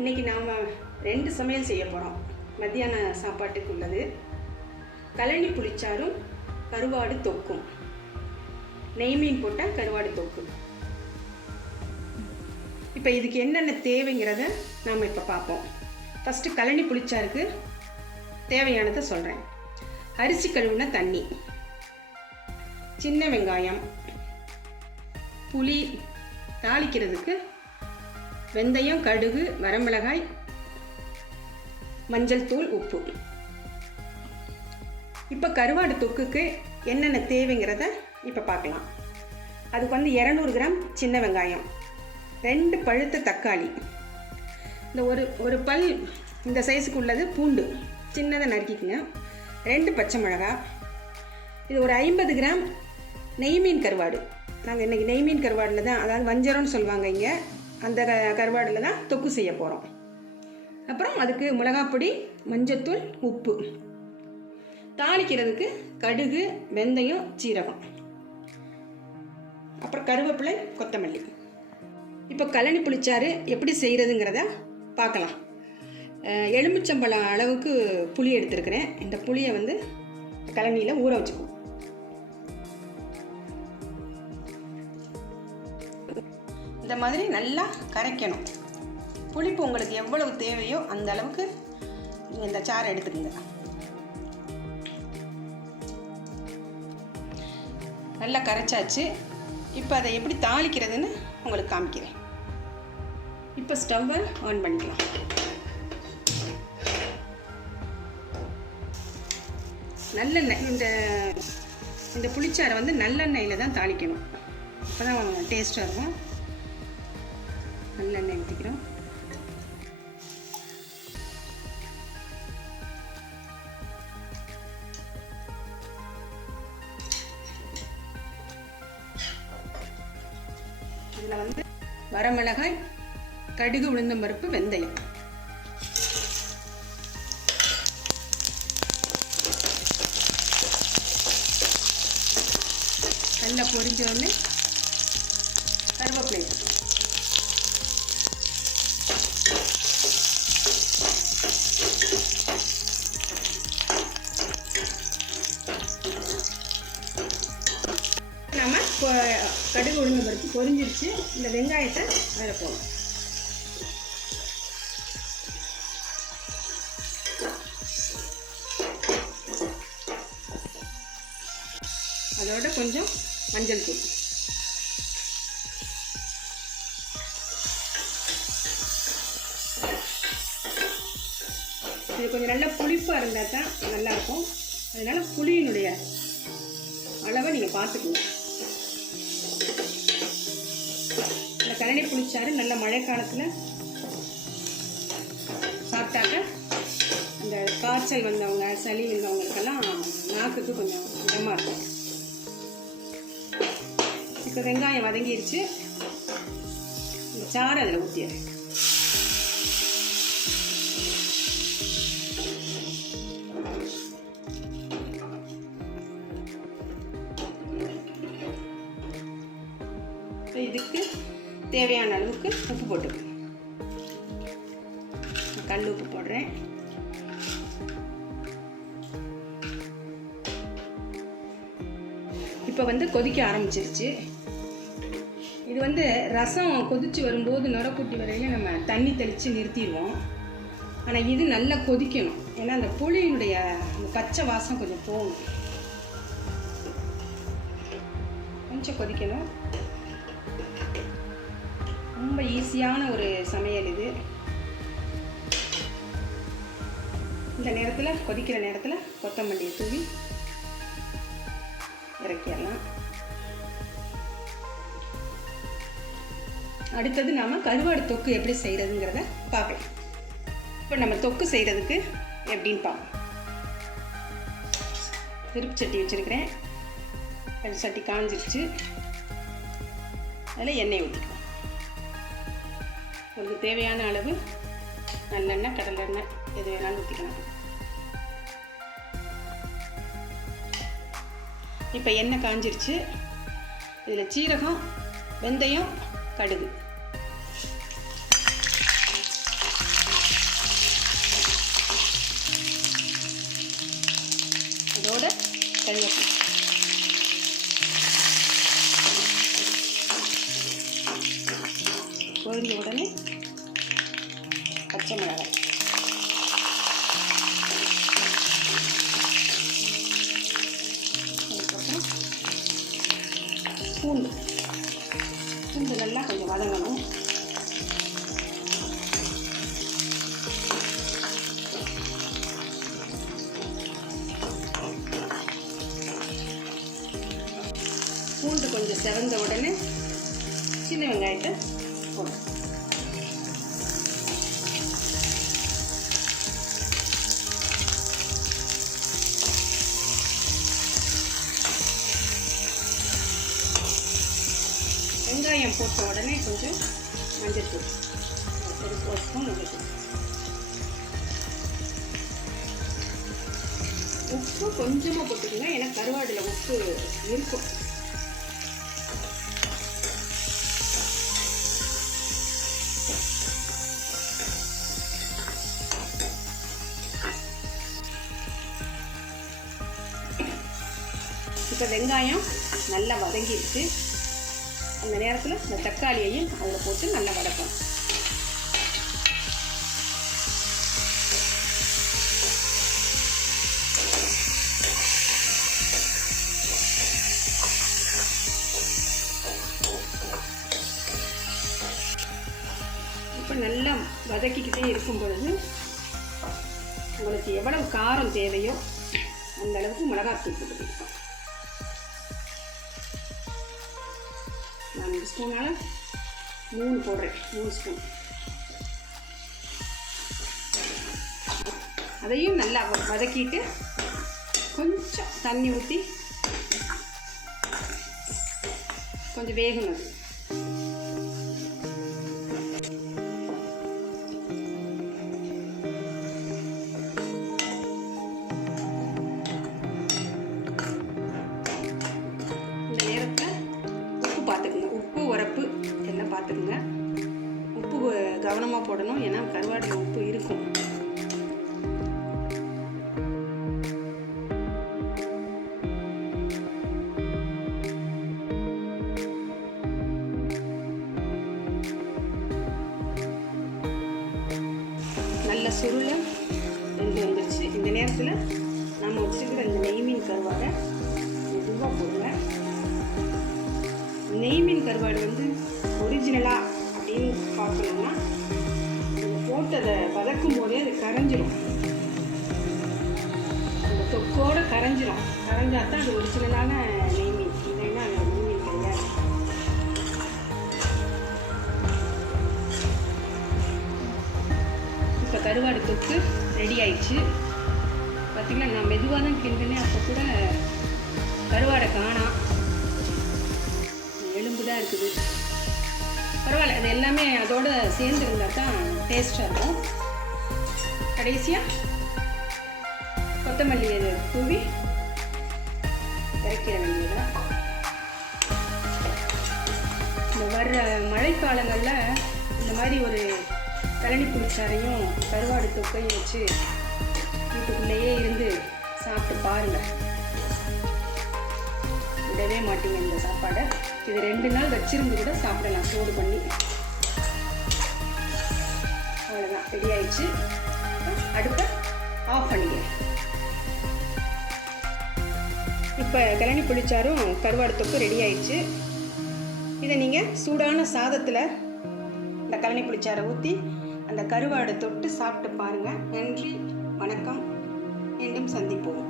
இன்றைக்கி நாம் 2 சமையல் செய்ய போகிறோம். மத்தியான சாப்பாட்டுக்கு உள்ளது கழனி புளிச்சாரும் கருவாடு தொக்கும், நெய் மீன் போட்ட கருவாடு தொக்கு. இப்போ இதுக்கு என்னென்ன தேவைங்கிறத நாம் இப்போ பார்ப்போம். ஃபஸ்ட்டு கழனி புளிச்சாருக்கு தேவையானதை சொல்கிறேன். அரிசி கழுவுன தண்ணி, சின்ன வெங்காயம், புளி, தாளிக்கிறதுக்கு வெந்தயம், கடுகு, வரமிளகாய், மஞ்சள் தூள், உப்பு. இப்போ கருவாடு தொக்குக்கு என்னென்ன தேவைங்கிறத இப்போ பார்க்கலாம். அதுக்கு 200 கிராம் சின்ன வெங்காயம், 2 பழுத்த தக்காளி, இந்த ஒரு பல் இந்த சைஸுக்கு உள்ளது பூண்டு சின்னதை நறுக்கிக்குங்க, 2 பச்சை மிளகாய், இது ஒரு 50 கிராம் நெய் மீன் கருவாடு. நாங்கள் இன்றைக்கி நெய் மீன் கருவாடில் தான், அதாவது வஞ்சரம்னு சொல்லுவாங்க இங்கே, அந்த கருவாடில் தான் தொக்கு செய்ய போகிறோம். அப்புறம் அதுக்கு மிளகாப்பொடி, மஞ்சத்தூள், உப்பு, தாளிக்கிறதுக்கு கடுகு, வெந்தயம், சீரகம், அப்புறம் கருவேப்பிலை, கொத்தமல்லி. இப்போ கழனி புளிச்சாறு எப்படி செய்கிறதுங்கிறத பார்க்கலாம். எலுமிச்சம்பழம் அளவுக்கு புளி எடுத்துருக்கிறேன். இந்த புளியை கழனியில் ஊற வச்சுக்குவோம். இந்த மாதிரி நல்லா கரைக்கணும். புளிப்பு உங்களுக்கு எவ்வளவு தேவையோ அந்த அளவுக்கு நீங்கள் இந்த சாறை எடுத்துக்கோங்க. நல்லா கரைச்சாச்சு. இப்போ அதை எப்படி தாளிக்கிறதுன்னு உங்களுக்கு காமிக்கிறேன். இப்போ ஸ்டவ்வை ஆன் பண்ணிக்கலாம். நல்லெண்ணெய், இந்த புளிச்சாறை நல்லெண்ணெயில் தான் தாளிக்கணும். அப்போ தான் டேஸ்ட்டாக இருக்கும். நல்லெண்ணெய் ஊற்றிக்கிறோம். இதில் வரமிளகாய், கடுகு, உளுந்தம்பருப்பு, வெந்தயம். நல்லா பொரிஞ்ச உடனே கருவேப்பிலை. நம்ம கடுகு, உளுந்து பருப்பு பொரிஞ்சிருச்சு. இந்த வெங்காயத்தை அதில் போடணும். அதோட கொஞ்சம் மஞ்சள் தூள். இது கொஞ்சம் நல்லா புளிப்பாக இருந்தால் தான் நல்லாயிருக்கும். அதனால் புளியினுடைய அளவை நீங்கள் பார்த்துக்கணும். இந்த கழனி புளிச்சாறு நல்ல மழை காலத்தில் சாப்பிட்டாக்க அந்த காய்ச்சல் வந்தவங்க, சளி வந்தவங்களுக்கெல்லாம் நாக்குக்கு கொஞ்சம் இதமாக இருக்கும். இப்போ வெங்காயம் வதங்கிருச்சு. இந்த சாறு அதில் ஊற்றிடுறேன். இதுக்கு தேவையான அளவுக்கு உப்பு போட்டுக்கணும். கல் உப்பு போடுறேன். இப்போ கொதிக்க ஆரம்பிச்சிருச்சு. இது ரசம் கொதித்து வரும்போது நுரக்குட்டி வரையில நம்ம தண்ணி தெளித்து நிறுத்திடுவோம். ஆனால் இது நல்லா கொதிக்கணும். ஏன்னா அந்த புளியினுடைய அந்த பச்சை வாசம் கொஞ்சம் போகணும். கொஞ்சம் கொதிக்கணும். ரொம்ப ஈஸியான ஒரு சமையல் இது. இந்த நேரத்தில், கொதிக்கிற நேரத்தில் கொத்தமல்லியை தூவி இறக்கிடலாம். அடுத்தது நாம் கருவாடு தொக்கு எப்படி செய்கிறதுங்கிறத பார்க்கலாம். இப்போ நம்ம தொக்கு செய்கிறதுக்கு எப்படின்னு பார்ப்போம். திருப்பு சட்டி வச்சுருக்கிறேன். கல் சட்டி காஞ்சிருச்சு. அதில் எண்ணெய் ஊற்றிக்கலாம். உங்களுக்கு தேவையான அளவு நல்லெண்ணெய், கடலெண்ணெய் எது வேணாலும் ஊற்றிக்கலாம். இப்போ எண்ணெய் காஞ்சிருச்சு. இதில் சீரகம், வெந்தயம், கடுகு, கருவேப்பிலை, பொரிஞ்ச உடனே பச்சை மிளகாய், அதுக்கப்புறம் பூண்டு நல்லா கொஞ்சம் வதங்கணும். பூண்டு கொஞ்சம் செவந்த உடனே சின்ன வெங்காயத்தை போடும். வெங்காயம் போட்ட உடனே கொஞ்சம் மஞ்சள்தூள், ஒரு ஸ்பூன் மஞ்சள்தூள், உப்பு கொஞ்சமாக போட்டுக்கோங்க, ஏன்னா கருவாடில் உப்பு இருக்கும். இப்போ வெங்காயம் நல்லா வதங்கிடுச்சு. அந்த நேரத்தில் இந்த தக்காளியையும் அதில் போட்டு நல்லா வதக்கணும். இப்போ நல்லா வதக்கிக்கிட்டே இருக்கும் பொழுது உங்களுக்கு எவ்வளவு காரம் தேவையோ அந்த அளவுக்கு மிளகாத்தூள் போட்டுக்கலாம். 4 ஸ்பூனால் 3 போடுறேன், 3 ஸ்பூன். அதையும் நல்லா வதக்கிட்டு கொஞ்சம் தண்ணி ஊற்றி கொஞ்சம் வேகணும். இந்த நேரத்தில் உப்பு பார்த்துக்குங்க, உப்பு உரப்பு எல்லாம் பார்த்துக்குங்க. உப்பு கவனமாக போடணும், ஏன்னா கருவாடில் உப்பு இருக்கும். நல்ல சுருளை வெந்து வந்துருச்சு. இந்த நேரத்தில் நம்ம வச்சுருக்கிற இந்த நெய் மீன் கருவாடை மெதுவாக போடுங்க. நெய் மீன் கருவாடு வந்து ஒரிஜினலாக அப்படின்னு பார்க்கணும்னா நம்ம போட்டு அதை வதக்கும் போதே அது கரைஞ்சிரும், அந்த தொக்கோடு கரைஞ்சிரும். கரைஞ்சால் தான் அது ஒரிஜினலான நெய் மீன், இல்லைன்னா அது நெய் மீன் கிடையாது. இப்போ கருவாடு தொக்கு ரெடி ஆயிடுச்சு. பார்த்திங்கன்னா நான் மெதுவாக தான் கிண்டுனேன், அப்போ கூட கருவாடை காணாம், எலும்பு தான் இருக்குது. பரவாயில்ல, அது எல்லாமே அதோடு சேர்ந்து இருந்தால் தான் டேஸ்ட்டாக இருக்கும். கடைசியாக கொத்தமல்லி தூவி இறக்கிற வேண்டியதுதான். இந்த வர்ற மழைக்காலங்களில் இந்த மாதிரி ஒரு கழனி புளிச்சாரையும் கருவாடு தொக்கையும் வச்சு வீட்டுக்குள்ளேயே இருந்து சாப்பிட்டு பாருங்கள், விடவே மாட்டீங்க இந்த சாப்பாடை. இது 2 நாள் வச்சிருந்து கூட சாப்பிடலாம் சூடு பண்ணி. அவ்வளோதான், ரெடி ஆயிடுச்சு. அடுப்பை ஆஃப் பண்ணிக்கிறேன். இப்போ கழனி புளிச்சாரும் கருவாடு தொக்கு ரெடி ஆயிடுச்சு. இதை நீங்கள் சூடான சாதத்தில் இந்த கழனி புளிச்சாரை ஊற்றி அந்த கருவாடை தொட்டு சாப்பிட்டு பாருங்கள். நன்றி, வணக்கம், மீண்டும் சந்திப்போம்.